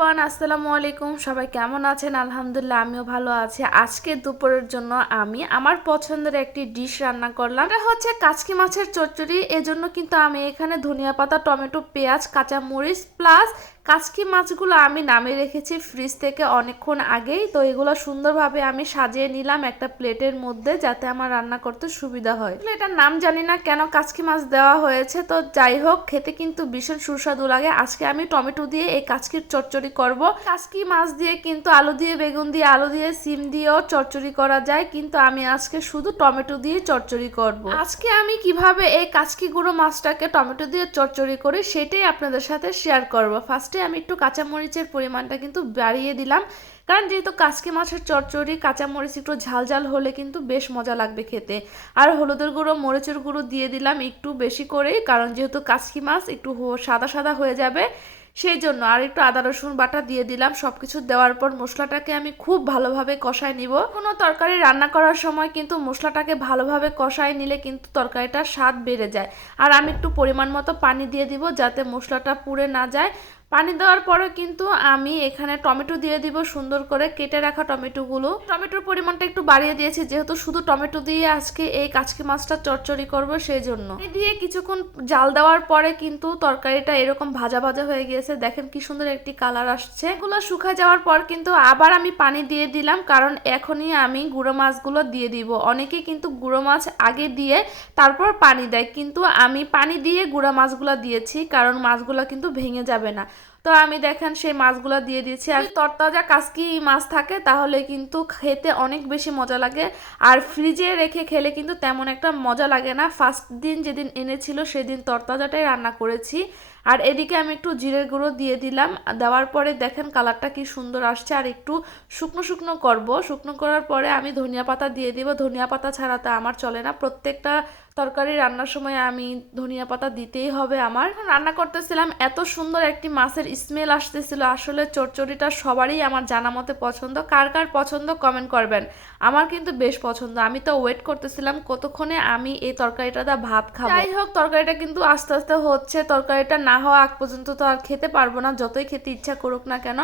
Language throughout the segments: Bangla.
এভরিওয়ান, আসসালামু আলাইকুম। সবাই কেমন আছেন? আলহামদুলিল্লাহ, আমিও ভালো আছি। আজকে দুপুরের জন্য আমি আমার পছন্দের একটি ডিশ রান্না করলাম। এটা হচ্ছে কাচকি মাছের চচ্চড়ি। এজন্য কিন্তু আমি এখানে ধনিয়া পাতা, টমেটো, পেঁয়াজ, কাঁচা মরিচ প্লাস কাচকি মাছগুলো আমি নামিয়ে রেখেছি ফ্রিজ থেকে অনেকক্ষণ আগেই। তো এগুলো সুন্দরভাবে আমি সাজিয়ে নিলাম একটা প্লেটের মধ্যে, যাতে আমার রান্না করতে সুবিধা হয়। এটার নাম জানি না কেন কাচকি মাছ দেওয়া হয়েছে, তো যাই হোক, খেতে কিন্তু ভীষণ সুস্বাদু লাগে। আজকে আমি টমেটো দিয়ে এই কাচকির চচ্চড়ি করব। কাচকি মাছ দিয়ে কিন্তু আলু দিয়ে, বেগুন দিয়ে, আলু দিয়ে, সিম দিয়েও চচ্চড়ি করা যায়, কিন্তু আমি আজকে শুধু টমেটো দিয়ে চচ্চড়ি করব। আজকে আমি কিভাবে এই কাচকি গুঁড়ো মাছটাকে টমেটো দিয়ে চচ্চড়ি করি সেটাই আপনাদের সাথে শেয়ার করব। ফার্স্টে আমি একটু কাঁচামরিচের পরিমাণটা কিন্তু বাড়িয়ে দিলাম, কারণ যেহেতু কাচকি মাছের চচ্চড়ি কাঁচামরিচ একটু ঝাল ঝাল হলে কিন্তু বেশ মজা লাগবে খেতে। আর হলুদের গুঁড়ো, মরিচের গুঁড়ো দিয়ে দিলাম একটু বেশি করেই, কারণ যেহেতু কাচকি মাছ একটু সাদা সাদা হয়ে যাবে সেই জন্য। আর একটু আদা রসুন বাটা দিয়ে দিলাম। সবকিছু দেওয়ার পর মশলাটাকে আমি খুব ভালোভাবে কষায় নিব। কোনো তরকারি রান্না করার সময় কিন্তু মশলাটাকে ভালোভাবে কষায় নিলে কিন্তু তরকারিটার স্বাদ বেড়ে যায়। আর আমি একটু পরিমাণ মতো পানি দিয়ে দিব, যাতে মশলাটা পুড়ে না যায়। পানি দেওয়ার পরে কিন্তু আমি এখানে টমেটো দিয়ে দিব, সুন্দর করে কেটে রাখা টমেটোগুলো। টমেটোর পরিমাণটা একটু বাড়িয়ে দিয়েছি, যেহেতু শুধু টমেটো দিয়ে আজকে এই কাচকি মাছটা চচ্চড়ি করব সেই জন্য। দিয়ে কিছুক্ষণ জাল দেওয়ার পরে কিন্তু তরকারিটা এরকম ভাজা ভাজা হয়ে গিয়েছে। দেখেন কি সুন্দর একটি কালার আসছে। এগুলো শুকায় যাওয়ার পর কিন্তু আবার আমি পানি দিয়ে দিলাম, কারণ এখনই আমি গুঁড়ো মাছগুলো দিয়ে দিব। অনেকে কিন্তু গুঁড়ো মাছ আগে দিয়ে তারপর পানি দেয়, কিন্তু আমি পানি দিয়ে গুঁড়া মাছগুলো দিয়েছি, কারণ মাছগুলো কিন্তু ভেঙে যাবে না। তো আমি দেখেন সেই মাছগুলো দিয়ে দিয়েছি। আর তরতাজা কাচকি মাছ থাকে তাহলে কিন্তু খেতে অনেক বেশি মজা লাগে। আর ফ্রিজে রেখে খেলে কিন্তু তেমন একটা মজা লাগে না। ফার্স্ট দিন যেদিন এনেছিল সেদিন তরতাজাটাই রান্না করেছি। আর এদিকে আমি একটু জিরের গুঁড়ো দিয়ে দিলাম। দেওয়ার পরে দেখেন কালারটা কি সুন্দর আসছে। আর একটু শুকনো শুকনো করব। শুকনো করার পরে আমি ধনিয়া পাতা দিয়ে দিব। ধনিয়া পাতা ছাড়া তো আমার চলে না। প্রত্যেকটা তরকারি রান্নার সময় আমি ধনিয়া পাতা দিতেই হবে আমার। রান্না করতেছিলাম, এত সুন্দর একটি মাছের স্মেল আসতেছিল। আসলে চচ্চড়িটা সবারই আমার জানা মতে পছন্দ। কার কার পছন্দ কমেন্ট করবেন। আমার কিন্তু বেশ পছন্দ। আমি তো ওয়েট করতেছিলাম কতক্ষণে আমি এই তরকারিটা দা ভাত খাবো। যাই হোক, তরকারিটা কিন্তু আস্তে আস্তে হচ্ছে। তরকারিটা না হওয়া আগ পর্যন্ত তো আর খেতে পারবো না, যতই খেতে ইচ্ছা করুক না কেন।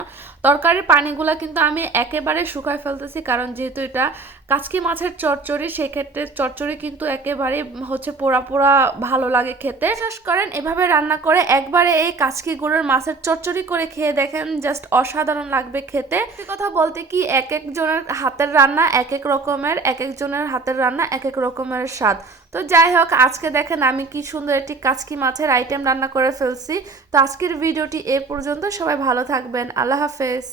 তরকারির পানিগুলা কিন্তু আমি একেবারে শুকায় ফেলতেছি, কারণ যেহেতু এটা কাচকি মাছের চচ্চড়ি, সেক্ষেত্রে চচ্চড়ি কিন্তু একেবারে হচ্ছে পোড়া পোড়া ভালো লাগে খেতে। বিশ্বাস করেন, এভাবে রান্না করে একবারে এই কাচকি গুঁড়োর মাছের চচ্চড়ি করে খেয়ে দেখেন, জাস্ট অসাধারণ লাগবে খেতে। কথা বলতে কি, এক একজনের হাতের রান্না এক এক রকমের, এক একজনের হাতের রান্না এক এক রকমের স্বাদ। তো যাই হোক, আজকে দেখেন আমি কি সুন্দর একটি কাচকি মাছের আইটেম রান্না করে ফেলছি। তো আজকের ভিডিওটি এ পর্যন্ত। সবাই ভালো থাকবেন। আল্লাহ হাফেজ।